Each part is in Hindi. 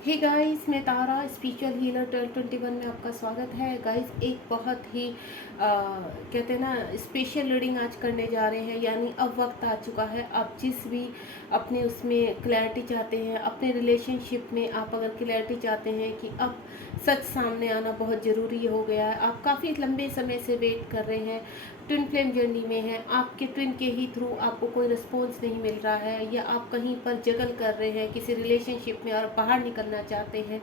हे गाइस, मैं तारा स्पिरिचुअल हीलर 1221 में आपका स्वागत है। गाइस, एक बहुत ही कहते हैं ना स्पेशल रीडिंग आज करने जा रहे हैं। यानी अब वक्त आ चुका है। आप जिस भी अपने उसमें क्लैरिटी चाहते हैं, अपने रिलेशनशिप में आप अगर क्लैरिटी चाहते हैं कि अब सच सामने आना बहुत ज़रूरी हो गया है। आप काफ़ी लंबे समय से वेट कर रहे हैं, ट्विन फ्लेम जर्नी में हैं, आपके ट्विन के ही थ्रू आपको कोई रिस्पॉन्स नहीं मिल रहा है, या आप कहीं पर जगल कर रहे हैं किसी रिलेशनशिप में और बाहर निकलना चाहते हैं।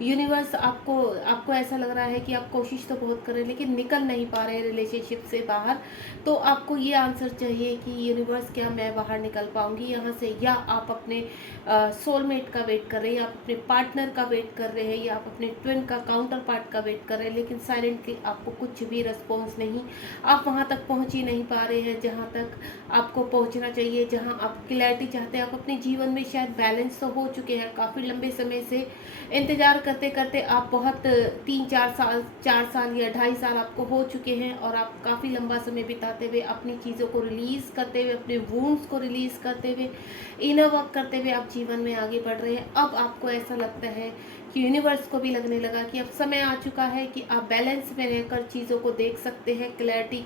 यूनिवर्स आपको आपको ऐसा लग रहा है कि आप कोशिश तो बहुत कर रहे हैं लेकिन निकल नहीं पा रहे हैं रिलेशनशिप से बाहर। तो आपको ये आंसर चाहिए कि यूनिवर्स, क्या मैं बाहर निकल पाऊंगी यहाँ से, या आप अपने सोलमेट का वेट कर रहे हैं, या आप अपने पार्टनर का वेट कर रहे हैं, या आप अपने ट्विन का काउंटर पार्ट का वेट कर रहे हैं, लेकिन साइलेंटली आपको कुछ भी रिस्पॉन्स नहीं। आप वहाँ तक पहुँच ही नहीं पा रहे हैं जहाँ तक आपको पहुँचना चाहिए, जहाँ आप क्लैरिटी चाहते हैं। आप अपने जीवन में शायद बैलेंस तो हो चुके हैं, काफ़ी लंबे समय से इंतज़ार करते करते आप बहुत 3-4 साल 4 साल या 2.5 साल आपको हो चुके हैं, और आप काफ़ी लंबा समय बिताते हुए अपनी चीज़ों को रिलीज़ करते हुए, अपने वूंड्स को रिलीज़ करते हुए, इनर वर्क करते हुए आप जीवन में आगे बढ़ रहे हैं। अब आपको ऐसा लगता है कि यूनिवर्स को भी लगने लगा कि अब समय आ चुका है कि आप बैलेंस में रहकर चीज़ों को देख सकते हैं। क्लैरिटी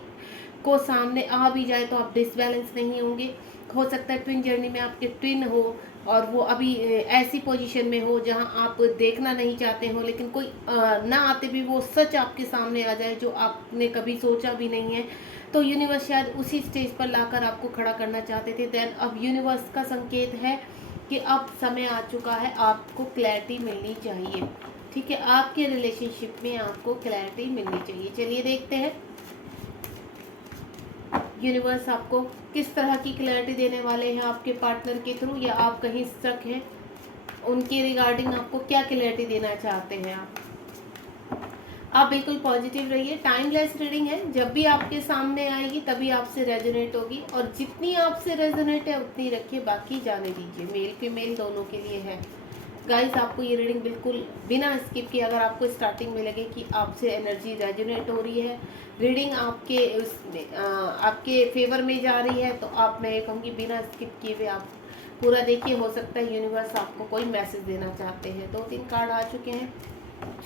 को सामने आ भी जाए तो आप डिसबैलेंस नहीं होंगे। हो सकता है ट्विन जर्नी में आपके ट्विन हो और वो अभी ऐसी पोजीशन में हो जहां आप देखना नहीं चाहते हो, लेकिन कोई ना आते भी वो सच आपके सामने आ जाए जो आपने कभी सोचा भी नहीं है। तो यूनिवर्स शायद उसी स्टेज पर लाकर आपको खड़ा करना चाहते थे। देन अब यूनिवर्स का संकेत है कि अब समय आ चुका है, आपको क्लैरिटी मिलनी चाहिए। ठीक है, आपके रिलेशनशिप में आपको क्लैरिटी मिलनी चाहिए। चलिए देखते हैं यूनिवर्स आपको किस तरह की क्लैरिटी देने वाले हैं आपके पार्टनर के थ्रू, या आप कहीं स्टक हैं उनके रिगार्डिंग आपको क्या क्लैरिटी देना चाहते हैं। आप बिल्कुल पॉजिटिव रहिए। टाइमलेस रीडिंग है, जब भी आपके सामने आएगी तभी आपसे रेजोनेट होगी, और जितनी आपसे रेजोनेट है उतनी रखिए, बाकी जाने दीजिए। मेल फीमेल दोनों के लिए है। गाइस, आपको ये रीडिंग बिल्कुल बिना स्किप किए, अगर आपको स्टार्टिंग में लगे कि आपसे एनर्जी रेजोनेट हो रही है, रीडिंग आपके उसमें आपके फेवर में जा रही है, तो आप, मैं ये कहूँगी, बिना स्किप किए हुए आप पूरा देखिए। हो सकता है यूनिवर्स आपको कोई मैसेज देना चाहते हैं। 2-3 कार्ड आ चुके हैं।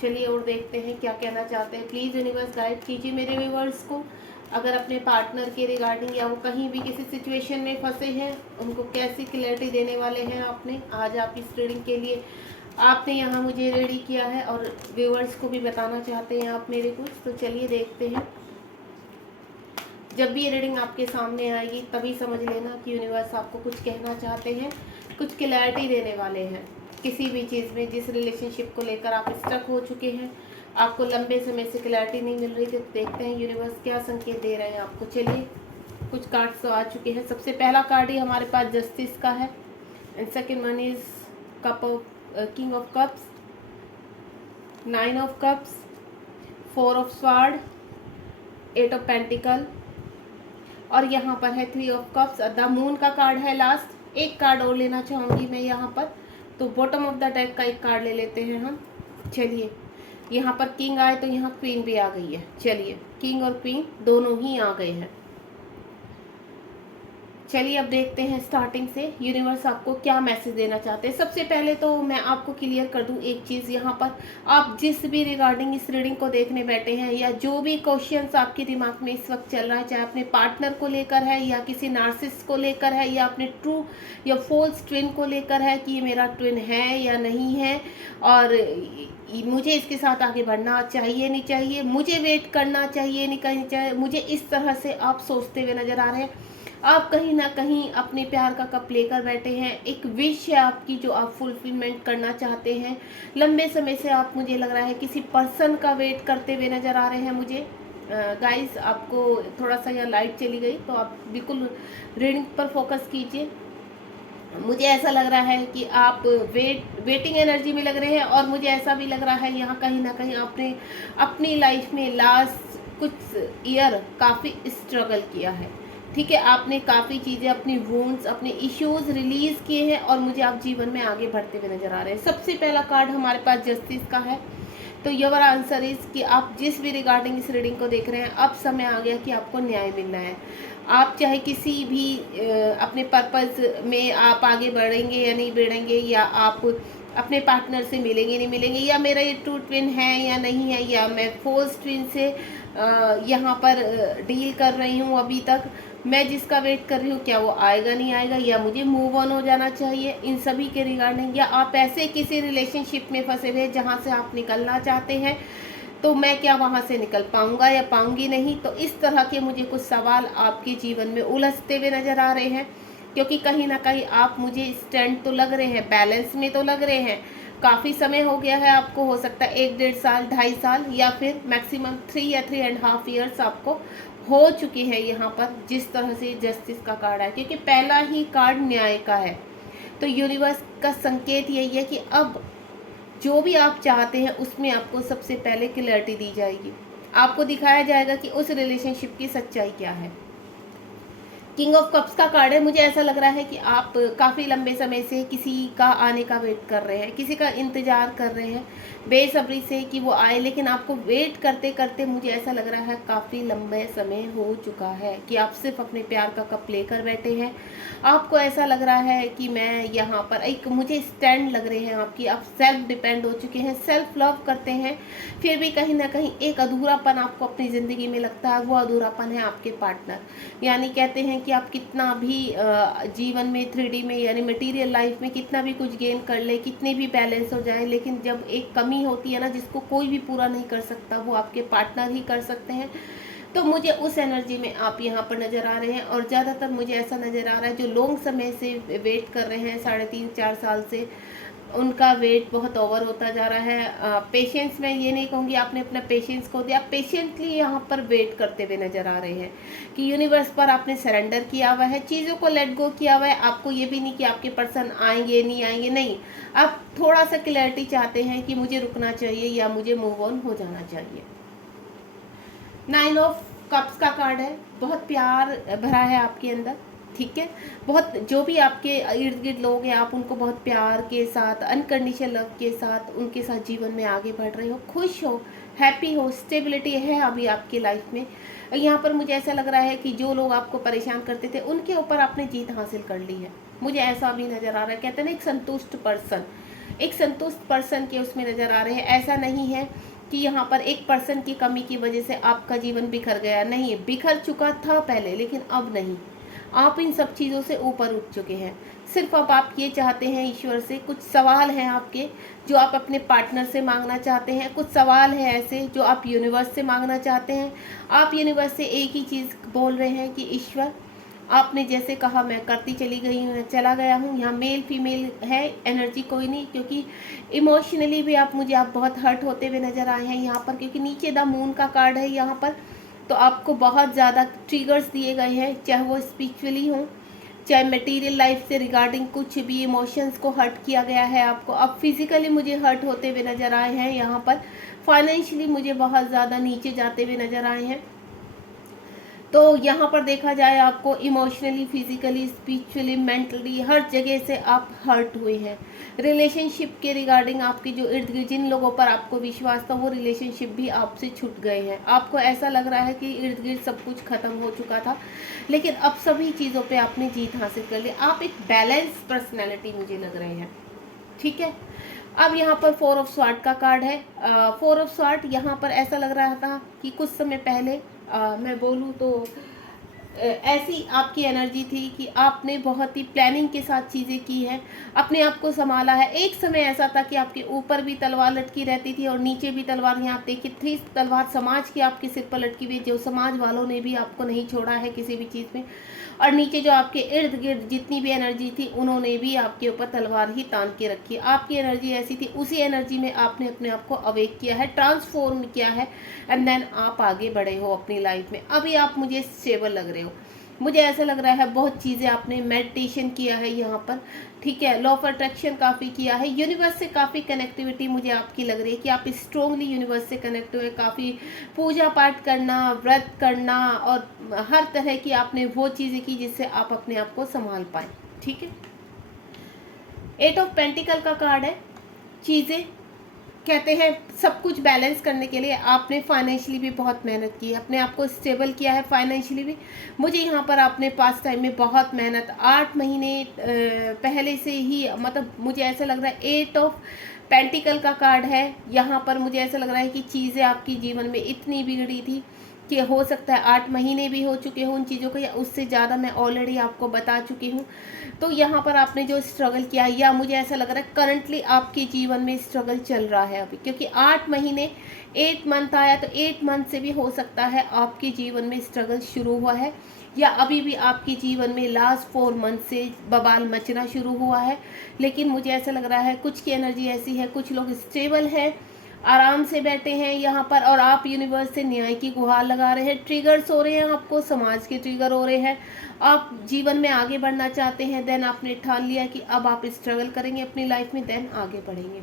चलिए और देखते हैं क्या कहना चाहते हैं। प्लीज़ यूनिवर्स गाइड कीजिए मेरे व्यूवर्स को। अगर अपने पार्टनर के रिगार्डिंग, या वो कहीं भी किसी सिचुएशन में फंसे हैं, उनको कैसी क्लैरिटी देने वाले हैं आपने आज आप इस रीडिंग के लिए। आपने यहाँ मुझे रेडी किया है और व्यूवर्स को भी बताना चाहते हैं आप मेरे कुछ। तो चलिए देखते हैं। जब भी ये रीडिंग आपके सामने आएगी तभी समझ लेना कि यूनिवर्स आपको कुछ कहना चाहते हैं, कुछ क्लैरिटी देने वाले हैं किसी भी चीज़ में। जिस रिलेशनशिप को लेकर आप स्टक हो चुके हैं, आपको लंबे समय से क्लैरिटी नहीं मिल रही थी, तो देखते हैं यूनिवर्स क्या संकेत दे रहे हैं आपको। चलिए, कुछ कार्ड्स तो आ चुके हैं। सबसे पहला कार्ड ही हमारे पास जस्टिस का है, and second one is cup of king of cups, 9 of cups, 4 of sword, 8 of pentacle, और यहाँ पर है 3 ऑफ कप्स। द मून का कार्ड है लास्ट। एक कार्ड और लेना चाहूँगी मैं यहाँ पर, तो बॉटम ऑफ द डेक का एक कार्ड ले लेते हैं हम। चलिए, यहाँ पर किंग आए तो यहाँ क्वीन भी आ गई है। चलिए, किंग और क्वीन दोनों ही आ गए हैं। चलिए अब देखते हैं स्टार्टिंग से यूनिवर्स आपको क्या मैसेज देना चाहते हैं। सबसे पहले तो मैं आपको क्लियर कर दूं एक चीज़, यहाँ पर आप जिस भी रिगार्डिंग इस रीडिंग को देखने बैठे हैं, या जो भी क्वेश्चंस आपके दिमाग में इस वक्त चल रहा है, चाहे अपने पार्टनर को लेकर है, या किसी नार्सिसिस्ट को लेकर है, या अपने ट्रू या फॉल्स ट्विन को लेकर है कि ये मेरा ट्विन है या नहीं है, और मुझे इसके साथ आगे बढ़ना चाहिए नहीं चाहिए, मुझे वेट करना चाहिए नहीं करनी चाहिए, मुझे इस तरह से आप सोचते हुए नजर आ रहे हैं। आप कहीं ना कहीं अपने प्यार का कप लेकर बैठे हैं। एक विश है आपकी जो आप फुलफिलमेंट करना चाहते हैं। लंबे समय से आप, मुझे लग रहा है, किसी पर्सन का वेट करते हुए नज़र आ रहे हैं मुझे। गाइस, आपको थोड़ा सा यहाँ लाइट चली गई तो आप बिल्कुल रीडिंग पर फोकस कीजिए। मुझे ऐसा लग रहा है कि आप वेटिंग एनर्जी में लग रहे हैं, और मुझे ऐसा भी लग रहा है यहाँ कहीं ना कहीं आपने अपनी लाइफ में लास्ट कुछ ईयर काफ़ी स्ट्रगल किया है। ठीक है, आपने काफ़ी चीज़ें, अपनी वूंड्स, अपने इश्यूज रिलीज़ किए हैं, और मुझे आप जीवन में आगे बढ़ते हुए नज़र आ रहे हैं। सबसे पहला कार्ड हमारे पास जस्टिस का है। तो योर आंसर इज कि आप जिस भी रिगार्डिंग इस रीडिंग को देख रहे हैं, अब समय आ गया कि आपको न्याय मिलना है। आप चाहे किसी भी अपने पर्पस में आप आगे बढ़ेंगे या नहीं बढ़ेंगे, या आप अपने पार्टनर से मिलेंगे नहीं मिलेंगे, या मेरा ये ट्रू ट्विन है या नहीं है, या मैं फोर्स ट्विन से यहाँ पर डील कर रही हूँ अभी तक, मैं जिसका वेट कर रही हूँ क्या वो आएगा नहीं आएगा, या मुझे मूव ऑन हो जाना चाहिए, इन सभी के रिगार्डिंग। या आप ऐसे किसी रिलेशनशिप में फंसे हुए जहाँ से आप निकलना चाहते हैं, तो मैं क्या वहाँ से निकल पाऊँगा या पाऊँगी नहीं। तो इस तरह के मुझे कुछ सवाल आपके जीवन में उलझते हुए नज़र आ रहे हैं, क्योंकि कहीं ना कहीं आप मुझे स्टैंड तो लग रहे हैं, बैलेंस में तो लग रहे हैं। काफ़ी समय हो गया है आपको, हो सकता है 1 डेढ़ साल 2.5 साल, या फिर मैक्सिमम 3 या 3.5 ईयर्स आपको हो चुके हैं यहाँ पर, जिस तरह से जस्टिस का कार्ड है, क्योंकि पहला ही कार्ड न्याय का है। तो यूनिवर्स का संकेत यही है कि अब जो भी आप चाहते हैं उसमें आपको सबसे पहले क्लैरिटी दी जाएगी, आपको दिखाया जाएगा कि उस रिलेशनशिप की सच्चाई क्या है। किंग ऑफ कप्स का कार्ड है। मुझे ऐसा लग रहा है कि आप काफ़ी लंबे समय से किसी का आने का वेट कर रहे हैं, किसी का इंतज़ार कर रहे हैं बेसब्री से कि वो आए, लेकिन आपको वेट करते करते मुझे ऐसा लग रहा है काफ़ी लंबे समय हो चुका है कि आप सिर्फ अपने प्यार का कप लेकर बैठे हैं। आपको ऐसा लग रहा है कि मैं यहाँ पर एक, मुझे स्टैंड लग रहे हैं आपकी, आप सेल्फ डिपेंड हो चुके हैं, सेल्फ लव करते हैं, फिर भी कहीं ना कहीं एक अधूरापन आपको अपनी ज़िंदगी में लगता है। वो अधूरापन है आपके पार्टनर। यानी कहते हैं कि आप कितना भी जीवन में 3D में यानी मटेरियल लाइफ में कितना भी कुछ गेन कर ले, कितने भी बैलेंस हो जाए, लेकिन जब एक कमी होती है ना जिसको कोई भी पूरा नहीं कर सकता, वो आपके पार्टनर ही कर सकते हैं। तो मुझे उस एनर्जी में आप यहाँ पर नज़र आ रहे हैं, और ज़्यादातर मुझे ऐसा नज़र आ रहा है जो लॉन्ग समय से वेट कर रहे हैं 3.5-4 साल से, उनका वेट बहुत ओवर होता जा रहा है। पेशेंस, मैं ये नहीं कहूँगी आपने अपना पेशेंस खो दिया, पेशेंटली यहाँ पर वेट करते हुए नज़र आ रहे हैं कि यूनिवर्स पर आपने सरेंडर किया हुआ है, चीज़ों को लेट गो किया हुआ है। आपको ये भी नहीं कि आपके पर्सन आएंगे नहीं आएंगे, नहीं, आप थोड़ा सा क्लैरिटी चाहते हैं कि मुझे रुकना चाहिए या मुझे मूव ऑन हो जाना चाहिए। 9 ऑफ कप्स का कार्ड है। बहुत प्यार भरा है आपके अंदर, ठीक है। बहुत, जो भी आपके इर्द गिर्द लोग हैं, आप उनको बहुत प्यार के साथ, अनकंडीशनल लव के साथ उनके साथ जीवन में आगे बढ़ रहे हो, खुश हो, हैप्पी हो, स्टेबिलिटी है अभी आपकी लाइफ में। यहाँ पर मुझे ऐसा लग रहा है कि जो लोग आपको परेशान करते थे उनके ऊपर आपने जीत हासिल कर ली है, मुझे ऐसा भी नज़र आ रहा है। कहते हैं ना, एक संतुष्ट पर्सन, एक संतुष्ट पर्सन के उसमें नज़र आ रहे हैं। ऐसा नहीं है कि यहाँ पर एक पर्सन की कमी की वजह से आपका जीवन बिखर गया, नहीं, बिखर चुका था पहले, लेकिन अब नहीं। आप इन सब चीज़ों से ऊपर उठ चुके हैं। सिर्फ अब आप ये चाहते हैं ईश्वर से, कुछ सवाल हैं आपके जो आप अपने पार्टनर से मांगना चाहते हैं, कुछ सवाल हैं ऐसे जो आप यूनिवर्स से मांगना चाहते हैं। आप यूनिवर्स से एक ही चीज़ बोल रहे हैं कि ईश्वर, आपने जैसे कहा मैं करती चली गई हूँ, चला गया हूँ। यहाँ मेल फीमेल है एनर्जी कोई नहीं, क्योंकि इमोशनली भी आप बहुत हर्ट होते हुए नज़र आए हैं यहाँ पर, क्योंकि नीचे द मून का कार्ड है यहाँ पर। तो आपको बहुत ज़्यादा ट्रिगर्स दिए गए हैं, चाहे वो स्पिरिचुअली हो, चाहे मटेरियल लाइफ से रिगार्डिंग कुछ भी इमोशंस को हर्ट किया गया है आपको। अब फिजिकली मुझे हर्ट होते हुए नज़र आए हैं यहाँ पर, फाइनेंशियली मुझे बहुत ज़्यादा नीचे जाते हुए नज़र आए हैं। तो यहाँ पर देखा जाए आपको इमोशनली, फिजिकली, स्पिरिचुअली, मेंटली, हर जगह से आप हर्ट हुए हैं। रिलेशनशिप के रिगार्डिंग आपके जो इर्द गिर्द जिन लोगों पर आपको विश्वास था, वो रिलेशनशिप भी आपसे छूट गए हैं। आपको ऐसा लग रहा है कि इर्द गिर्द सब कुछ खत्म हो चुका था, लेकिन अब सभी चीज़ों पे आपने जीत हासिल कर ली। आप एक बैलेंस पर्सनैलिटी मुझे लग रहे हैं, ठीक है। अब यहाँ पर 4 ऑफ स्वॉर्ड का कार्ड है। 4 ऑफ स्वॉर्ड यहाँ पर ऐसा लग रहा था कि कुछ समय पहले मैं बोलूँ तो ऐसी आपकी एनर्जी थी कि आपने बहुत ही प्लानिंग के साथ चीज़ें की हैं, अपने आप को संभाला है। एक समय ऐसा था कि आपके ऊपर भी तलवार लटकी रहती थी और नीचे भी तलवार। यहाँ देखिए 3 तलवार समाज की आपके सिर पर लटकी हुई, जो समाज वालों ने भी आपको नहीं छोड़ा है किसी भी चीज़ में। और नीचे जो आपके इर्द गिर्द जितनी भी एनर्जी थी, उन्होंने भी आपके ऊपर तलवार ही तान के रखी। आपकी एनर्जी ऐसी थी, उसी एनर्जी में आपने अपने आप को अवेक किया है, ट्रांसफॉर्म किया है, एंड देन आप आगे बढ़े हो अपनी लाइफ में। अभी आप मुझे स्टेबल लग रहे हो, मुझे ऐसा लग रहा है बहुत चीज़ें आपने मेडिटेशन किया है यहाँ पर, ठीक है। लॉ ऑफ अट्रैक्शन काफ़ी किया है, यूनिवर्स से काफ़ी कनेक्टिविटी मुझे आपकी लग रही है कि आप स्ट्रोंगली यूनिवर्स से कनेक्ट हुए। काफ़ी पूजा पाठ करना, व्रत करना, और हर तरह की आपने वो चीज़ें की जिससे आप अपने आप को संभाल पाएँ, ठीक है। 8 ऑफ पेंटिकल का कार्ड है। चीज़ें कहते हैं सब कुछ बैलेंस करने के लिए आपने फाइनेंशियली भी बहुत मेहनत की है, अपने आप को स्टेबल किया है फाइनेंशियली भी। मुझे यहाँ पर आपने पास टाइम में बहुत मेहनत 8 महीने पहले से ही, मतलब मुझे ऐसा लग रहा है 8 ऑफ पेंटिकल का कार्ड है यहाँ पर। मुझे ऐसा लग रहा है कि चीज़ें आपकी जीवन में इतनी बिगड़ी थी कि हो सकता है 8 महीने भी हो चुके हों उन चीज़ों को, या उससे ज़्यादा मैं ऑलरेडी आपको बता चुकी हूँ। तो यहाँ पर आपने जो स्ट्रगल किया, या मुझे ऐसा लग रहा है करंटली आपके जीवन में स्ट्रगल चल रहा है अभी, क्योंकि 8 महीने 8 मंथ आया, तो 8 मंथ से भी हो सकता है आपके जीवन में स्ट्रगल शुरू हुआ है, या अभी भी आपके जीवन में लास्ट 4 मंथ से बवाल मचना शुरू हुआ है। लेकिन मुझे ऐसा लग रहा है कुछ की एनर्जी ऐसी है, कुछ लोग स्टेबल हैं, आराम से बैठे हैं यहाँ पर, और आप यूनिवर्स से न्याय की गुहार लगा रहे हैं। ट्रिगर्स हो रहे हैं आपको, समाज के ट्रिगर हो रहे हैं, आप जीवन में आगे बढ़ना चाहते हैं, देन आपने ठान लिया कि अब आप स्ट्रगल करेंगे अपनी लाइफ में, देन आगे बढ़ेंगे।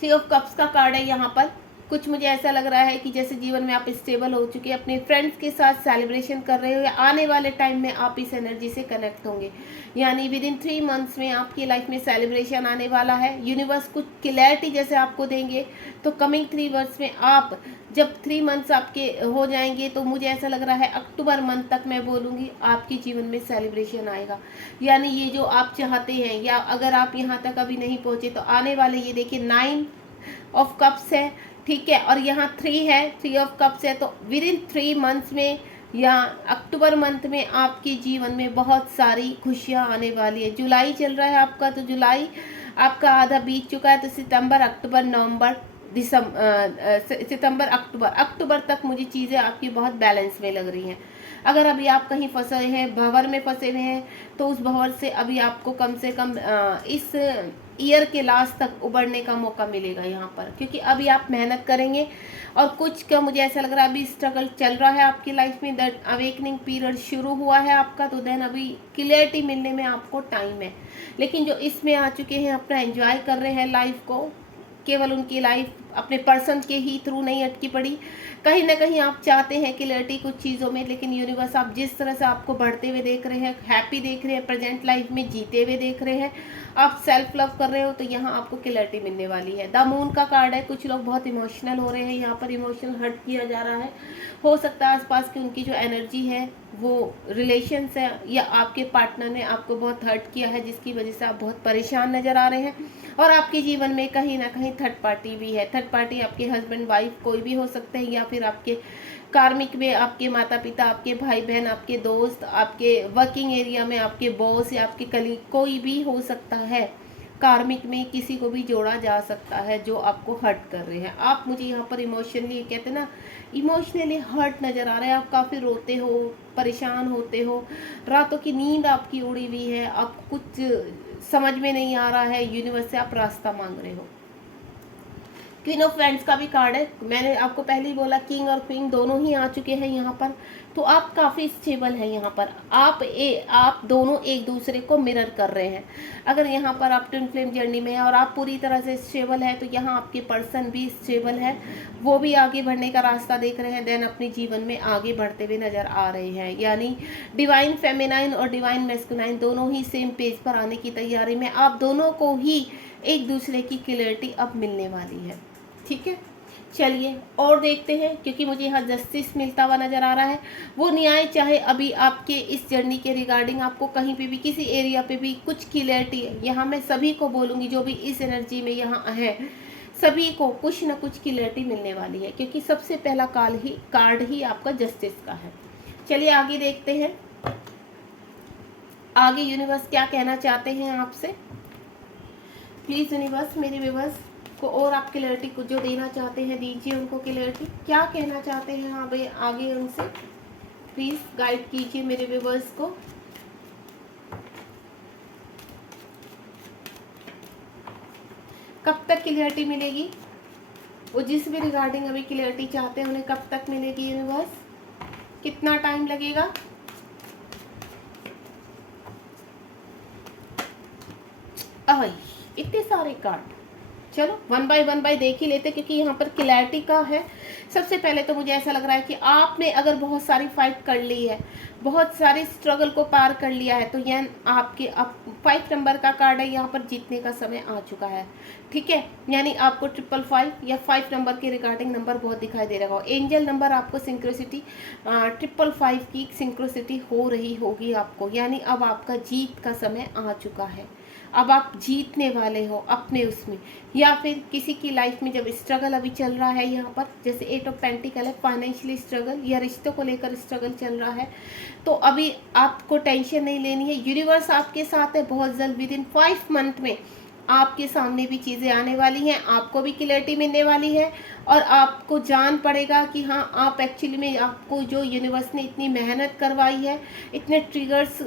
3 ऑफ कप्स का कार्ड है यहाँ पर। कुछ मुझे ऐसा लग रहा है कि जैसे जीवन में आप स्टेबल हो चुके हैं, अपने फ्रेंड्स के साथ सेलिब्रेशन कर रहे हो, या आने वाले टाइम में आप इस एनर्जी से कनेक्ट होंगे, यानी विद इन 3 मंथ्स में आपकी लाइफ में सेलिब्रेशन आने वाला है। यूनिवर्स कुछ क्लैरिटी जैसे आपको देंगे, तो कमिंग 3 मंथ्स में आप जब 3 मंथ्स आपके हो जाएंगे, तो मुझे ऐसा लग रहा है अक्टूबर मंथ तक मैं बोलूँगी आपके जीवन में सेलिब्रेशन आएगा। यानी ये जो आप चाहते हैं, या अगर आप यहाँ तक अभी नहीं पहुँचे, तो आने वाले, ये देखिए 9 ऑफ कप्स है, ठीक है, और यहाँ 3 है, 3 ऑफ कप्स है, तो विद इन 3 मंथ्स में या अक्टूबर मंथ में आपके जीवन में बहुत सारी खुशियाँ आने वाली है। जुलाई चल रहा है आपका, तो जुलाई आपका आधा बीत चुका है, तो सितंबर, अक्टूबर, नवंबर, सितंबर, अक्टूबर तक मुझे चीज़ें आपकी बहुत बैलेंस में लग रही हैं। अगर अभी आप कहीं फंसे हैं, भंवर में फंसे हुए हैं, तो उस भंवर से अभी आपको कम से कम इस ईयर के लास्ट तक उबरने का मौका मिलेगा यहाँ पर, क्योंकि अभी आप मेहनत करेंगे। और कुछ का मुझे ऐसा लग रहा है अभी स्ट्रगल चल रहा है आपकी लाइफ में, दैट अवेकनिंग पीरियड शुरू हुआ है आपका, तो देन अभी क्लियरिटी मिलने में आपको टाइम है। लेकिन जो इसमें आ चुके हैं, अपना एंजॉय कर रहे हैं लाइफ को, केवल उनकी लाइफ अपने पर्सन के ही थ्रू नहीं अटकी पड़ी। कहीं ना कहीं आप चाहते हैं क्लैरिटी कुछ चीज़ों में, लेकिन यूनिवर्स आप जिस तरह से आपको बढ़ते हुए देख रहे हैं, हैप्पी देख रहे हैं, प्रेजेंट लाइफ में जीते हुए देख रहे हैं, आप सेल्फ लव कर रहे हो, तो यहाँ आपको क्लैरिटी मिलने वाली है। द मून का कार्ड है। कुछ लोग बहुत इमोशनल हो रहे हैं, यहाँ पर इमोशनल हर्ट किया जा रहा है। हो सकता है आसपास की उनकी जो एनर्जी है, वो रिलेशंस है, या आपके पार्टनर ने आपको बहुत हर्ट किया है, जिसकी वजह से आप बहुत परेशान नज़र आ रहे हैं। और आपके जीवन में कहीं ना कहीं थर्ड पार्टी भी है। थर्ड पार्टी आपके हस्बैंड, वाइफ, कोई भी हो सकते हैं, या फिर आपके कार्मिक में आपके माता पिता, आपके भाई बहन, आपके दोस्त, आपके वर्किंग एरिया में आपके बॉस, या आपके कलीग, कोई भी हो सकता है। कार्मिक में किसी को भी जोड़ा जा सकता है जो आपको हर्ट कर रहे हैं। आप मुझे यहाँ पर इमोशनली, कहते हैं ना, इमोशनली हर्ट नज़र आ रहे हैं। आप काफ़ी रोते हो, परेशान होते हो, रातों की नींद आपकी उड़ी हुई है, आप कुछ समझ में नहीं आ रहा है, यूनिवर्स से आप रास्ता मांग रहे हो। क्वीन ऑफ वैंड्स का भी कार्ड है। मैंने आपको पहले ही बोला किंग और क्वीन दोनों ही आ चुके हैं यहाँ पर, तो आप काफ़ी स्टेबल हैं यहाँ पर। आप दोनों एक दूसरे को मिरर कर रहे हैं। अगर यहाँ पर आप ट्विन फ्लेम जर्नी में हैं और आप पूरी तरह से स्टेबल है, तो यहाँ आपके पर्सन भी स्टेबल है, वो भी आगे बढ़ने का रास्ता देख रहे हैं, देन अपने जीवन में आगे बढ़ते हुए नज़र आ रहे हैं। यानी डिवाइन फेमिनाइन और डिवाइन मैस्कुलाइन दोनों ही सेम पेज पर आने की तैयारी में। आप दोनों को ही एक दूसरे की क्लियरिटी अब मिलने वाली है, ठीक है। चलिए और देखते हैं, क्योंकि मुझे यहाँ जस्टिस मिलता हुआ नज़र आ रहा है। वो न्याय चाहे अभी आपके इस जर्नी के रिगार्डिंग आपको कहीं पे भी, किसी एरिया पे भी कुछ क्लियरिटी है, यहाँ मैं सभी को बोलूँगी जो भी इस एनर्जी में यहाँ है, सभी को कुछ ना कुछ क्लियरिटी मिलने वाली है, क्योंकि सबसे पहला कार्ड ही आपका जस्टिस का है। चलिए आगे देखते हैं, आगे यूनिवर्स क्या कहना चाहते हैं आपसे। प्लीज़ यूनिवर्स मेरे व्यूअर्स को और आप क्लैरिटी को जो देना चाहते हैं दीजिए, उनको क्लैरिटी क्या कहना चाहते हैं आगे उनसे, प्लीज़ गाइड कीजिए मेरे व्यूअर्स को। कब तक क्लैरिटी मिलेगी, वो जिस भी रिगार्डिंग अभी क्लैरिटी चाहते हैं उन्हें कब तक मिलेगी यूनिवर्स, कितना टाइम लगेगा। इतने सारे कार्ड, चलो वन बाय देख ही लेते, क्योंकि यहाँ पर क्लैरिटी का है। सबसे पहले तो मुझे ऐसा लग रहा है कि आपने अगर बहुत सारी फाइट कर ली है, बहुत सारे स्ट्रगल को पार कर लिया है, तो यह आपके अब 5 नंबर का कार्ड है, यहाँ पर जीतने का समय आ चुका है। ठीक है, यानी आपको 555 या 5 नंबर के रिगार्डिंग नंबर बहुत दिखाई दे रहा हो। एंजल नंबर आपको सिंक्रोसिटी 555 की सिंक्रोसिटी हो रही होगी आपको, यानी अब आपका जीत का समय आ चुका है। अब आप जीतने वाले हो अपने उसमें, या फिर किसी की लाइफ में जब स्ट्रगल अभी चल रहा है, यहाँ पर जैसे 8 ऑफ पेंटिकल है, फाइनेंशियली स्ट्रगल या रिश्तों को लेकर स्ट्रगल चल रहा है, तो अभी आपको टेंशन नहीं लेनी है। यूनिवर्स आपके साथ है। बहुत जल्द विद इन 5 मंथ में आपके सामने भी चीज़ें आने वाली हैं, आपको भी क्लैरिटी मिलने वाली है, और आपको जान पड़ेगा कि हाँ, आप एक्चुअली में आपको जो यूनिवर्स ने इतनी मेहनत करवाई है, इतने ट्रिगर्स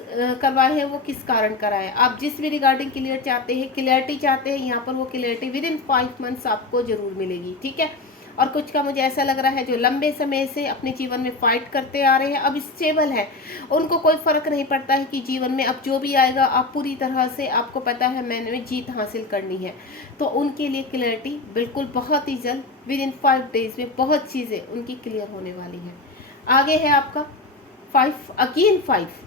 करवाए हैं, वो किस कारण कराए। आप जिस भी रिगार्डिंग क्लियरिटी चाहते हैं, यहाँ पर वो क्लियरिटी विद इन 5 मंथ्स आपको ज़रूर मिलेगी। ठीक है, और कुछ का मुझे ऐसा लग रहा है जो लंबे समय से अपने जीवन में फाइट करते आ रहे हैं, अब स्टेबल है, उनको कोई फ़र्क नहीं पड़ता है कि जीवन में अब जो भी आएगा, आप पूरी तरह से, आपको पता है मैंने जीत हासिल करनी है। तो उनके लिए क्लैरिटी बिल्कुल बहुत ही जल्द विद इन 5 डेज में बहुत चीज़ें उनकी क्लियर होने वाली हैं। आगे है आपका 5 अगेन 5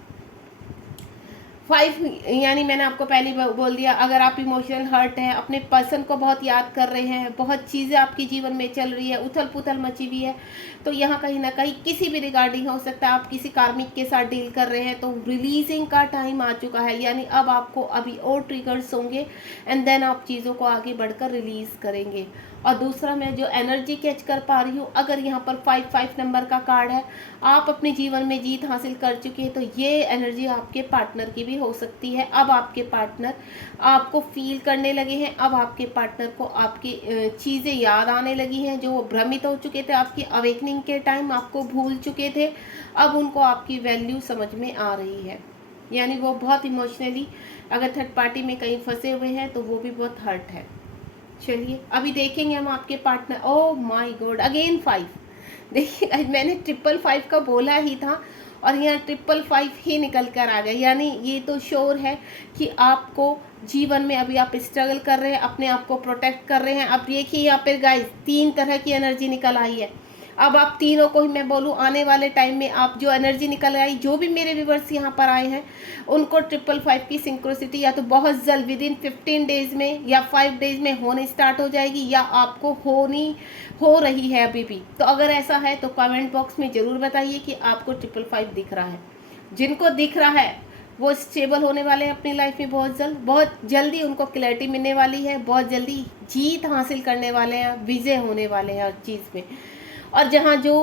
यानी मैंने आपको पहले बोल दिया, अगर आप इमोशनल हर्ट हैं, अपने पर्सन को बहुत याद कर रहे हैं, बहुत चीज़ें आपके जीवन में चल रही है, उथल पुथल मची हुई है, तो यहाँ कहीं ना कहीं किसी भी रिगार्डिंग हो सकता है आप किसी कार्मिक के साथ डील कर रहे हैं, तो रिलीजिंग का टाइम आ चुका है। यानी अब आपको अभी और ट्रिगर्स होंगे, एंड देन आप चीज़ों को आगे बढ़कर रिलीज़ करेंगे। और दूसरा, मैं जो एनर्जी कैच कर पा रही हूँ, अगर यहाँ पर 5 नंबर का कार्ड है, आप अपने जीवन में जीत हासिल कर चुके हैं, तो ये एनर्जी आपके पार्टनर की भी हो सकती है। अब आपके पार्टनर आपको फील करने लगे हैं, अब आपके पार्टनर को आपकी चीज़ें याद आने लगी हैं, जो वो भ्रमित हो चुके थे आपकी अवेकनिंग के टाइम, आपको भूल चुके थे, अब उनको आपकी वैल्यू समझ में आ रही है। यानी वो बहुत इमोशनली अगर थर्ड पार्टी में कहीं फंसे हुए हैं, तो वो भी बहुत हर्ट है। चलिए अभी देखेंगे हम आपके partner. Oh my God, again 5। देखिए मैंने 555 का बोला ही था, और यहाँ 555 ही निकल कर आ गया। यानी ये तो श्योर है कि आपको जीवन में अभी आप स्ट्रगल कर रहे हैं, अपने आप को प्रोटेक्ट कर रहे हैं। अब देखिए यहाँ पर गाइस 3 तरह की एनर्जी निकल आई है। अब आप तीनों को ही मैं बोलूँ, आने वाले टाइम में आप जो एनर्जी निकल आई, जो भी मेरे व्यूवर्स यहाँ पर आए हैं, उनको 555 की सिंक्रोसिटी या तो बहुत जल्द विद इन 15 डेज में या 5 डेज में होने स्टार्ट हो जाएगी, या आपको हो रही है अभी भी। तो अगर ऐसा है तो कमेंट बॉक्स में ज़रूर बताइए कि आपको 555 दिख रहा है। जिनको दिख रहा है वो स्टेबल होने वाले हैं अपनी लाइफ में, बहुत जल्दी उनको क्लैरिटी मिलने वाली है, बहुत जल्दी जीत हासिल करने वाले हैं, विजय होने वाले हैं हर चीज़ में। और जहाँ जो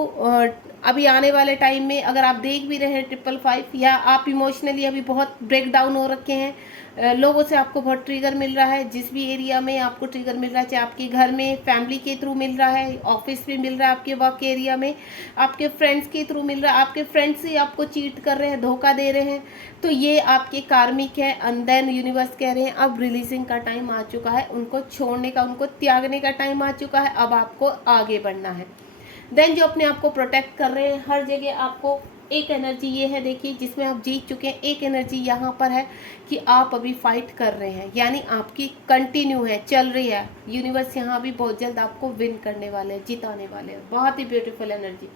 अभी आने वाले टाइम में अगर आप देख भी रहे हैं 555, या आप इमोशनली अभी बहुत ब्रेक डाउन हो रखे हैं, लोगों से आपको बहुत ट्रिगर मिल रहा है, जिस भी एरिया में आपको ट्रिगर मिल रहा है, चाहे आपके घर में फैमिली के थ्रू मिल रहा है, ऑफिस में मिल रहा है, आपके वर्क एरिया में आपके फ्रेंड्स के थ्रू मिल रहा है, आपके फ्रेंड्स ही आपको चीट कर रहे हैं, धोखा दे रहे हैं, तो ये आपके कार्मिक है। एंड देन यूनिवर्स कह रहे हैं अब रिलीजिंग का टाइम आ चुका है, उनको छोड़ने का, उनको त्यागने का टाइम आ चुका है, अब आपको आगे बढ़ना है। देन जो अपने आप को प्रोटेक्ट कर रहे हैं हर जगह, आपको एक एनर्जी ये है, देखिए जिसमें आप जीत चुके हैं, एक एनर्जी यहाँ पर है कि आप अभी फाइट कर रहे हैं, यानी आपकी कंटिन्यू है, चल रही है। यूनिवर्स यहाँ भी बहुत जल्द आपको विन करने वाले हैं, जिताने वाले हैं। बहुत ही ब्यूटीफुल एनर्जी।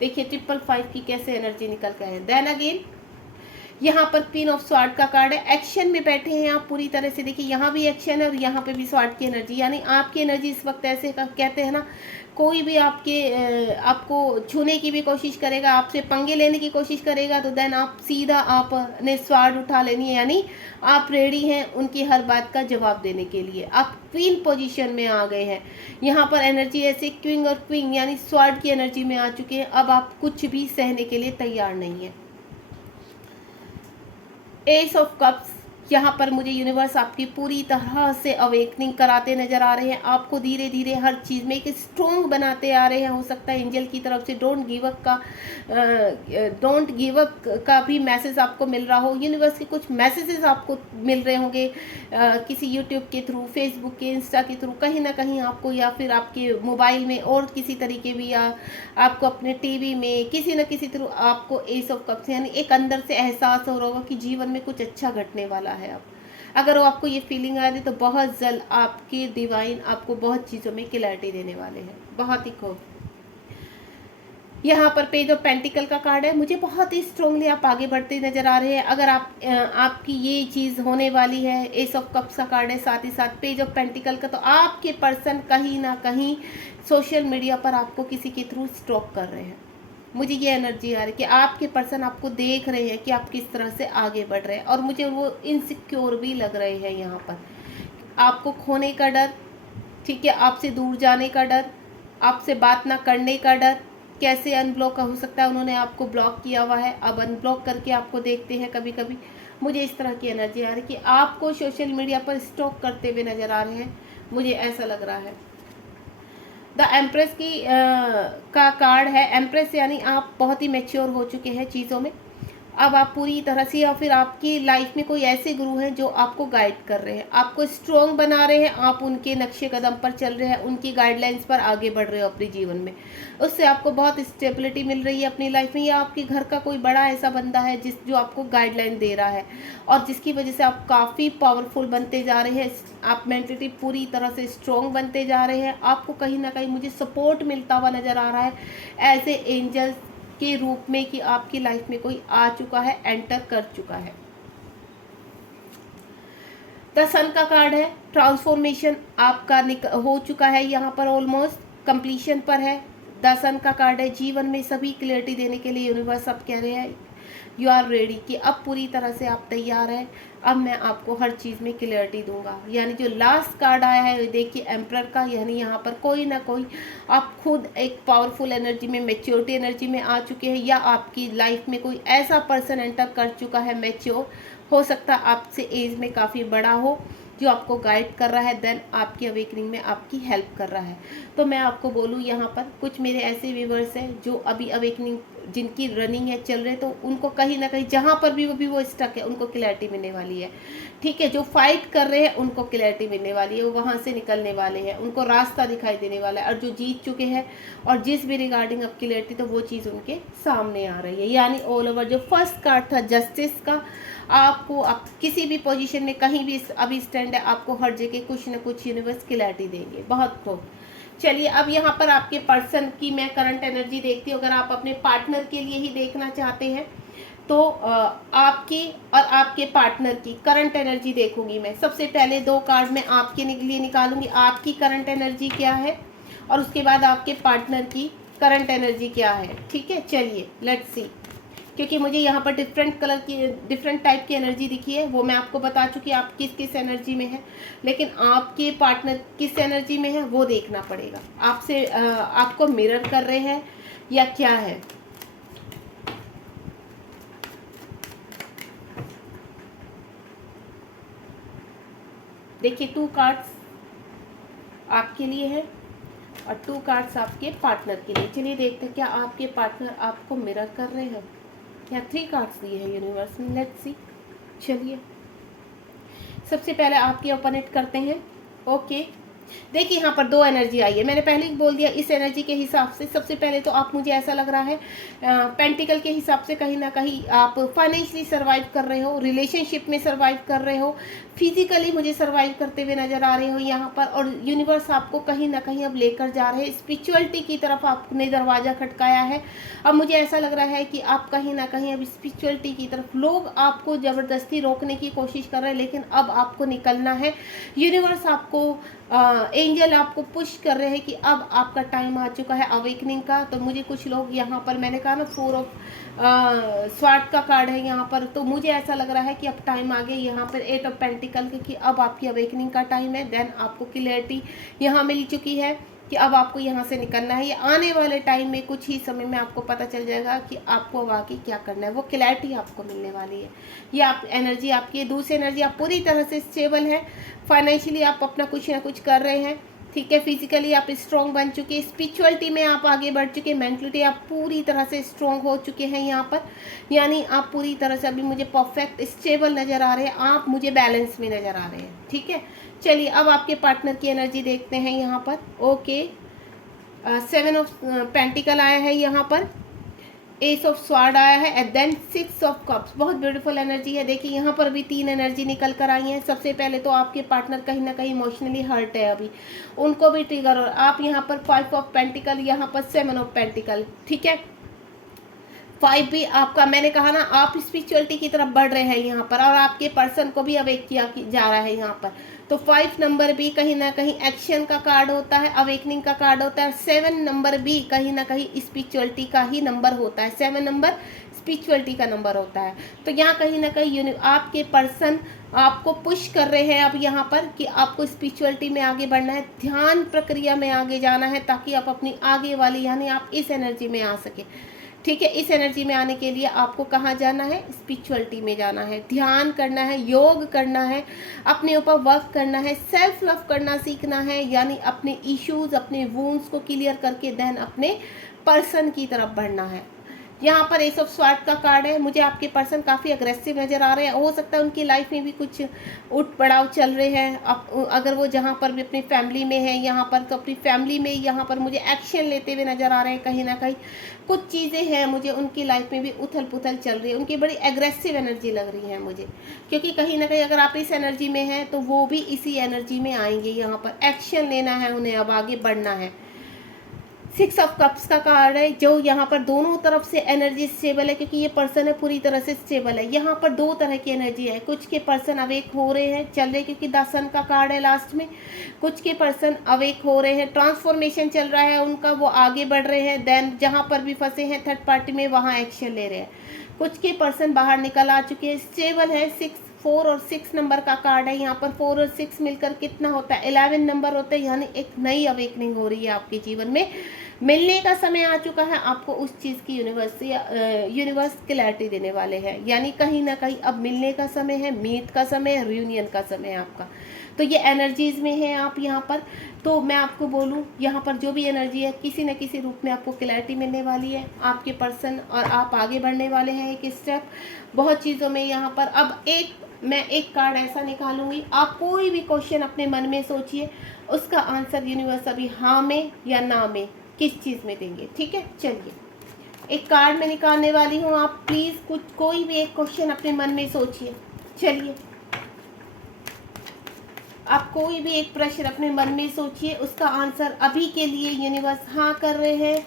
देखिए 555 की कैसे एनर्जी निकल कर है। देन अगेन यहाँ पर क्वीन ऑफ स्वार्ड का कार्ड है, एक्शन में बैठे हैं आप पूरी तरह से। देखिए यहाँ भी एक्शन है और यहाँ पे भी स्वार्ड की एनर्जी, यानी आपकी एनर्जी इस वक्त ऐसे कहते हैं ना, कोई भी आपको छूने की भी कोशिश करेगा, आपसे पंगे लेने की कोशिश करेगा, तो देन आप सीधा आपने स्वार्ड उठा लेनी है, यानी आप रेडी हैं उनकी हर बात का जवाब देने के लिए। आप क्वीन पोजीशन में आ गए हैं। यहाँ पर एनर्जी ऐसे क्वीन और क्वीन यानी स्वार्ड की एनर्जी में आ चुके हैं। अब आप कुछ भी सहने के लिए तैयार नहीं है। एस ऑफ कप्स, यहाँ पर मुझे यूनिवर्स आपकी पूरी तरह से अवेकनिंग कराते नजर आ रहे हैं, आपको धीरे धीरे हर चीज़ में एक स्ट्रॉन्ग बनाते आ रहे हैं। हो सकता है एंजल की तरफ से डोंट गिव अप का भी मैसेज आपको मिल रहा हो। यूनिवर्स के कुछ मैसेजेस आपको मिल रहे होंगे किसी यूट्यूब के थ्रू, फेसबुक के, इंस्टा के थ्रू, कहीं ना कहीं आपको, या फिर आपके मोबाइल में और किसी तरीके भी, या आपको अपने टीवी में किसी न किसी थ्रू आपको एस ऑफ कप्स यानी एक अंदर से एहसास हो रहा होगा कि जीवन में कुछ अच्छा घटने वाला है। अगर वो आपको ये फीलिंग आ रही है तो बहुत जल्द आपके डिवाइन आपको बहुत चीज़ों में क्लैरिटी देने वाले हैं। बहुत ही खूब। यहाँ पर पेज ऑफ पेंटिकल का कार्ड है। मुझे बहुत ही स्ट्रांगली आप आगे बढ़ते नजर आ रहे हैं। अगर आपकी ये चीज़ होने वाली है, एस ऑफ कप्स का कार्ड है, साथ ही साथ पेज ऑफ पेंटिकल का, तो आपके पर्सन कहीं ना कहीं सोशल मीडिया पर आपको किसी के थ्रू स्टॉक कर रहे हैं। मुझे ये एनर्जी आ रही है कि आपके पर्सन आपको देख रहे हैं कि आप किस तरह से आगे बढ़ रहे हैं, और मुझे वो इनसिक्योर भी लग रहे हैं यहाँ पर। आपको खोने का डर, ठीक है, आपसे दूर जाने का डर, आपसे बात ना करने का डर, कैसे अनब्लॉक हो सकता है, उन्होंने आपको ब्लॉक किया हुआ है, अब अनब्लॉक करके आपको देखते हैं कभी कभी। मुझे इस तरह की एनर्जी आ रही है कि आपको सोशल मीडिया पर स्टॉक करते हुए नज़र आ रहे हैं, मुझे ऐसा लग रहा है। द एम्प्रेस का कार्ड है। एम्प्रेस यानी आप बहुत ही मैच्योर हो चुके हैं चीज़ों में, अब आप पूरी तरह से, या फिर आपकी लाइफ में कोई ऐसे गुरु हैं जो आपको गाइड कर रहे हैं, आपको स्ट्रॉन्ग बना रहे हैं, आप उनके नक्शे कदम पर चल रहे हैं, उनकी गाइडलाइंस पर आगे बढ़ रहे हो अपने जीवन में। उससे आपको बहुत स्टेबिलिटी मिल रही है अपनी लाइफ में, या आपके घर का कोई बड़ा ऐसा बंदा है जो आपको गाइडलाइन दे रहा है, और जिसकी वजह से आप काफ़ी पावरफुल बनते जा रहे हैं, आप मेंटली पूरी तरह से स्ट्रॉन्ग बनते जा रहे हैं। आपको कहीं ना कहीं मुझे सपोर्ट मिलता हुआ नज़र आ रहा है एज ए एंजल्स के रूप में, कि आपकी लाइफ में कोई आ चुका है, एंटर कर चुका है। द सन का कार्ड है। ट्रांसफॉर्मेशन आपका हो चुका है, यहाँ पर ऑलमोस्ट कंप्लीशन पर है। द सन का कार्ड है। जीवन में सभी क्लियरिटी देने के लिए यूनिवर्स अब कह रहे हैं यू आर रेडी, कि अब पूरी तरह से आप तैयार हैं, अब मैं आपको हर चीज़ में क्लियरिटी दूंगा। यानी जो लास्ट कार्ड आया है देखिए एम्परर का, यानी यहाँ पर कोई ना कोई आप खुद एक पावरफुल एनर्जी में, मैच्योरिटी एनर्जी में आ चुके हैं, या आपकी लाइफ में कोई ऐसा पर्सन एंटर कर चुका है मैच्योर, हो सकता है आपसे एज में काफ़ी बड़ा हो, जो आपको गाइड कर रहा है, देन आपकी अवेकनिंग में आपकी हेल्प कर रहा है। तो मैं आपको बोलूँ यहाँ पर कुछ मेरे ऐसे व्यूवर्स हैं जो अभी अवेकनिंग जिनकी रनिंग है, चल रहे, तो उनको कहीं ना कहीं जहाँ पर भी वो स्टक है, उनको क्लैरिटी मिलने वाली है। ठीक है, जो फाइट कर रहे हैं उनको क्लैरिटी मिलने वाली है, वो वहाँ से निकलने वाले हैं, उनको रास्ता दिखाई देने वाला है। और जो जीत चुके हैं और जिस भी रिगार्डिंग अब क्लैरिटी, तो वो चीज़ उनके सामने आ रही है। यानी ऑल ओवर जो फर्स्ट कार्ड था जस्टिस का, आपको आप किसी भी पोजीशन में कहीं भी अभी स्टैंड है, आपको हर जगह कुछ ना कुछ यूनिवर्स क्लैरिटी देंगे। बहुत खूब। चलिए अब यहाँ पर आपके पर्सन की मैं करंट एनर्जी देखती हूँ। अगर आप अपने पार्टनर के लिए ही देखना चाहते हैं तो आपकी और आपके पार्टनर की करंट एनर्जी देखूंगी मैं। सबसे पहले 2 कार्ड मैं आपके लिए निकालूंगी, आपकी करंट एनर्जी क्या है, और उसके बाद आपके पार्टनर की करंट एनर्जी क्या है। ठीक है, चलिए लेट्स सी। क्योंकि मुझे यहाँ पर डिफरेंट टाइप की एनर्जी दिखी है, वो मैं आपको बता चुकी आप किस किस एनर्जी में है, लेकिन आपके पार्टनर किस एनर्जी में है वो देखना पड़ेगा। आपसे आपको मिरर कर रहे हैं या क्या है। देखिए 2 कार्ड्स आपके लिए है और 2 कार्ड्स आपके पार्टनर के लिए। चलिए देखते हैं क्या आपके पार्टनर आपको मिरर कर रहे हैं, या 3 कार्ड्स दिए हैं यूनिवर्स ने। Let's see. चलिए सबसे पहले आपके ओपनेट करते हैं। ओके, देखिए यहाँ पर 2 एनर्जी आई है, मैंने पहले ही बोल दिया। इस एनर्जी के हिसाब से सबसे पहले तो आप, मुझे ऐसा लग रहा है पेंटिकल के हिसाब से कहीं ना कहीं आप फाइनेंशियली सर्वाइव कर रहे हो, रिलेशनशिप में सर्वाइव कर रहे हो, फिजिकली मुझे सर्वाइव करते हुए नजर आ रहे हो यहाँ पर। और यूनिवर्स आपको कहीं ना कहीं अब लेकर जा रहे हैं, स्पिरिचुअलिटी की तरफ आपने दरवाजा खटकाया है। अब मुझे ऐसा लग रहा है कि आप कहीं ना कहीं अब स्पिरिचुअलिटी की तरफ, लोग आपको ज़बरदस्ती रोकने की कोशिश कर रहे हैं, लेकिन अब आपको निकलना है। यूनिवर्स आपको एंजल आपको पुश कर रहे हैं कि अब आपका टाइम आ चुका है अवेकनिंग का। तो मुझे कुछ लोग यहाँ पर, मैंने कहा ना 4 ऑफ स्वार्ड का कार्ड है यहाँ पर, तो मुझे ऐसा लग रहा है कि अब टाइम आ गया। यहाँ पर 8 ऑफ पेंटिकल के कि अब आपकी अवेकनिंग का टाइम है। देन आपको क्लियरिटी यहाँ मिल चुकी है कि अब आपको यहाँ से निकलना है। ये आने वाले टाइम में कुछ ही समय में आपको पता चल जाएगा कि आपको वाकई क्या करना है, वो क्लैरिटी आपको मिलने वाली है। ये आप एनर्जी आपकी, दूसरी एनर्जी आप पूरी तरह से स्टेबल है, फाइनेंशियली आप अपना कुछ ना कुछ कर रहे हैं। ठीक है, फिजिकली आप स्ट्रॉन्ग बन चुके, स्पिरिचुअलिटी में आप आगे बढ़ चुके, मेंटलिटी आप पूरी तरह से स्ट्रॉन्ग हो चुके हैं यहाँ पर। यानी आप पूरी तरह से अभी मुझे परफेक्ट स्टेबल नज़र आ रहे हैं, आप मुझे बैलेंस में नज़र आ रहे हैं। ठीक है, चलिए अब आपके पार्टनर की एनर्जी देखते हैं यहाँ पर। ओके, 7 ऑफ पेंटिकल आया है यहाँ पर। एस ऑफ स्वार्ड आया है एंड देन 6 ऑफ कप्स। बहुत ब्यूटीफुल एनर्जी है। देखिए यहाँ पर भी 3 एनर्जी निकल कर आई हैं। सबसे पहले तो आपके पार्टनर कहीं ना कहीं इमोशनली हर्ट है अभी, उनको भी ट्रिगर। और आप यहाँ पर 5 ऑफ पेंटिकल, यहाँ पर 7 ऑफ पेंटिकल, ठीक है। 5 भी आपका, मैंने कहा ना, आप स्पिरिचुअलिटी की तरफ बढ़ रहे हैं यहाँ पर, और आपके पर्सन को भी अवेक किया जा रहा है यहाँ पर। तो 5 नंबर भी कहीं ना कहीं एक्शन का कार्ड होता है, अवेकनिंग का कार्ड होता है। 7 नंबर भी कहीं ना कहीं स्पिरिचुअलिटी का ही नंबर होता है। 7 नंबर स्पिरिचुअलिटी का नंबर होता है। तो यहाँ कहीं ना कहीं आपके पर्सन आपको पुश कर रहे हैं अब यहाँ पर कि आपको स्पिरिचुअलिटी में आगे बढ़ना है, ध्यान प्रक्रिया में आगे जाना है, ताकि आप अपनी आगे वाली, यानी आप इस एनर्जी में आ सके, ठीक है। इस एनर्जी में आने के लिए आपको कहाँ जाना है? स्पिरिचुअलिटी में जाना है, ध्यान करना है, योग करना है, अपने ऊपर वर्क करना है, सेल्फ लव करना सीखना है, यानी अपने इश्यूज, अपने वुंड्स को क्लियर करके देन अपने पर्सन की तरफ बढ़ना है। यहाँ पर एस ऑफ स्वार्ड का कार्ड है। मुझे आपके पर्सन काफ़ी अग्रेसिव नज़र आ रहे हैं। हो सकता है उनकी लाइफ में भी कुछ उठ पड़ाव चल रहे हैं। अगर वो जहाँ पर भी अपनी फैमिली में है यहाँ पर, तो अपनी फैमिली में यहाँ पर मुझे एक्शन लेते हुए नज़र आ रहे हैं। कहीं ना कहीं कुछ चीज़ें हैं, मुझे उनकी लाइफ में भी उथल पुथल चल रही है। उनकी बड़ी एग्रेसिव एनर्जी लग रही है मुझे, क्योंकि कहीं ना कहीं अगर आप इस एनर्जी में हैं तो वो भी इसी एनर्जी में आएंगे। यहाँ पर एक्शन लेना है उन्हें, अब आगे बढ़ना है। 6 ऑफ कप्स का कार्ड है, जो यहाँ पर दोनों तरफ से एनर्जी स्टेबल है, क्योंकि ये पर्सन है पूरी तरह से स्टेबल है। यहाँ पर 2 तरह की एनर्जी है। कुछ के पर्सन अवेक हो रहे हैं, चल रहे, क्योंकि द सन का कार्ड है लास्ट में। कुछ के पर्सन अवेक हो रहे हैं, ट्रांसफॉर्मेशन चल रहा है उनका, वो आगे बढ़ रहे हैं। देन जहाँ पर भी फंसे हैं थर्ड पार्टी में, वहाँ एक्शन ले रहे हैं। कुछ के पर्सन बाहर निकल आ चुके हैं, स्टेबल है। 4 और 6 नंबर का कार्ड है। यहाँ पर 4 और 6 मिलकर कितना होता है? 11 नंबर होता है, यानी एक नई अवेकनिंग हो रही है आपके जीवन में। मिलने का समय आ चुका है आपको उस चीज़ की। यूनिवर्स क्लैरिटी देने वाले हैं, यानी कहीं ना कहीं अब मिलने का समय है, मीट का समय है, रियूनियन का समय है आपका। तो ये एनर्जीज में है आप यहाँ पर। तो मैं आपको बोलूँ, यहाँ पर जो भी एनर्जी है, किसी न किसी रूप में आपको क्लैरिटी मिलने वाली है। आपके पर्सन और आप आगे बढ़ने वाले हैं एक स्टेप बहुत चीज़ों में यहाँ पर। अब मैं एक कार्ड ऐसा निकालूंगी, आप कोई भी क्वेश्चन अपने मन में सोचिए, उसका आंसर यूनिवर्स अभी हाँ में या ना में किस चीज़ में देंगे, ठीक है। चलिए एक कार्ड में निकालने वाली हूँ, आप प्लीज़ कोई भी एक क्वेश्चन अपने मन में सोचिए। चलिए आप कोई भी एक प्रश्न अपने मन में सोचिए, उसका आंसर अभी के लिए यूनिवर्स हाँ कर रहे हैं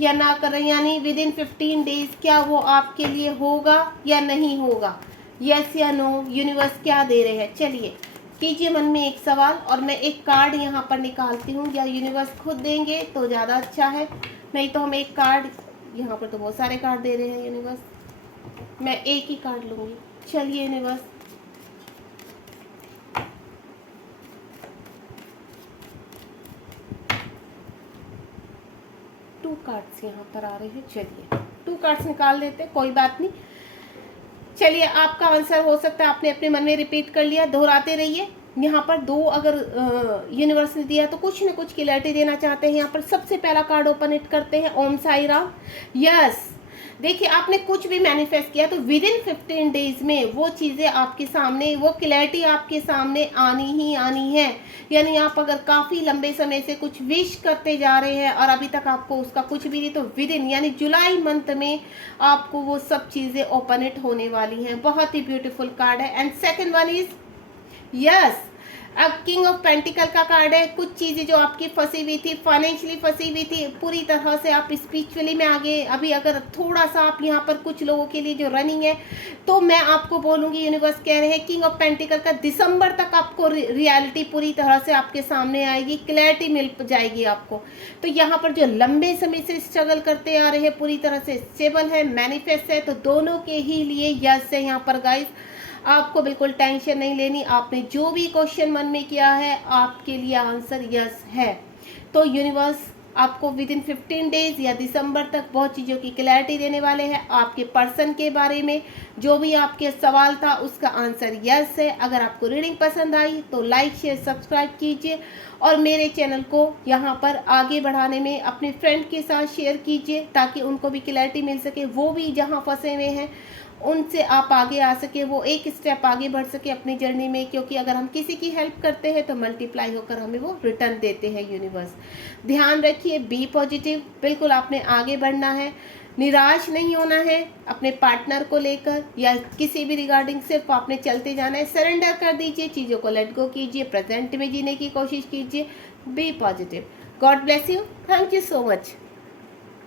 या ना कर रहे हैं, यानी विद इन 15 डेज क्या वो आपके लिए होगा या नहीं होगा, यस या नो, यूनिवर्स क्या दे रहे हैं। चलिए कीजिए मन में एक सवाल, और मैं एक कार्ड यहाँ पर निकालती हूँ, या यूनिवर्स खुद देंगे तो ज़्यादा अच्छा है, नहीं तो हम एक कार्ड, यहाँ पर तो बहुत सारे कार्ड दे रहे हैं यूनिवर्स, मैं एक ही कार्ड लूँगी। चलिए यूनिवर्स, टू कार्ड्स यहाँ पर आ रहे हैं। चलिए 2 कार्ड्स निकाल देते, कोई बात नहीं। चलिए आपका आंसर हो सकता है आपने अपने मन में रिपीट कर लिया, दोहराते रहिए। यहाँ पर 2 अगर यूनिवर्स ने दिया तो कुछ न कुछ क्लैरिटी देना चाहते हैं। यहाँ पर सबसे पहला कार्ड ओपन इट करते हैं, ओम साई राम। यस, देखिए आपने कुछ भी मैनिफेस्ट किया तो विद इन 15 डेज में वो चीज़ें आपके सामने, वो क्लैरिटी आपके सामने आनी ही आनी है। यानी आप अगर काफ़ी लंबे समय से कुछ विश करते जा रहे हैं और अभी तक आपको उसका कुछ भी नहीं, तो विद इन यानी जुलाई मंथ में आपको वो सब चीज़ें ओपन इट होने वाली हैं। बहुत ही ब्यूटीफुल कार्ड है। And second one is yes, अब किंग ऑफ पेंटिकल का कार्ड है। कुछ चीज़ें जो आपकी फंसी हुई थी, फाइनेंशियली फंसी हुई थी, पूरी तरह से आप स्पिरिचुअली में आगे, अभी अगर थोड़ा सा आप यहाँ पर कुछ लोगों के लिए जो रनिंग है, तो मैं आपको बोलूँगी यूनिवर्स कह रहे हैं किंग ऑफ पेंटिकल का दिसंबर तक आपको रियलिटी पूरी तरह से आपके सामने आएगी, क्लैरिटी मिल जाएगी आपको। तो यहाँ पर जो लंबे समय से स्ट्रगल करते आ रहे हैं पूरी तरह से स्टेबल है, मैनिफेस्ट है, तो दोनों के ही लिए यस है यहाँ पर गाइस। आपको बिल्कुल टेंशन नहीं लेनी, आपने जो भी क्वेश्चन मन में किया है आपके लिए आंसर यस है। तो यूनिवर्स आपको विद इन 15 डेज या दिसंबर तक बहुत चीज़ों की क्लैरिटी देने वाले हैं। आपके पर्सन के बारे में जो भी आपके सवाल था उसका आंसर यस है। अगर आपको रीडिंग पसंद आई तो लाइक शेयर सब्सक्राइब कीजिए, और मेरे चैनल को यहाँ पर आगे बढ़ाने में अपने फ्रेंड के साथ शेयर कीजिए, ताकि उनको भी क्लैरिटी मिल सके, वो भी जहाँ फंसे हुए हैं उनसे आप आगे आ सके, वो एक स्टेप आगे बढ़ सके अपनी जर्नी में। क्योंकि अगर हम किसी की हेल्प करते हैं तो मल्टीप्लाई होकर हमें वो रिटर्न देते हैं यूनिवर्स। ध्यान रखिए, बी पॉजिटिव, बिल्कुल आपने आगे बढ़ना है। निराश नहीं होना है अपने पार्टनर को लेकर या किसी भी रिगार्डिंग, सिर्फ आपने चलते जाना है। सरेंडर कर दीजिए, चीज़ों को लेट गो कीजिए, प्रेजेंट में जीने की कोशिश कीजिए, be positive. God bless you, thank you so much.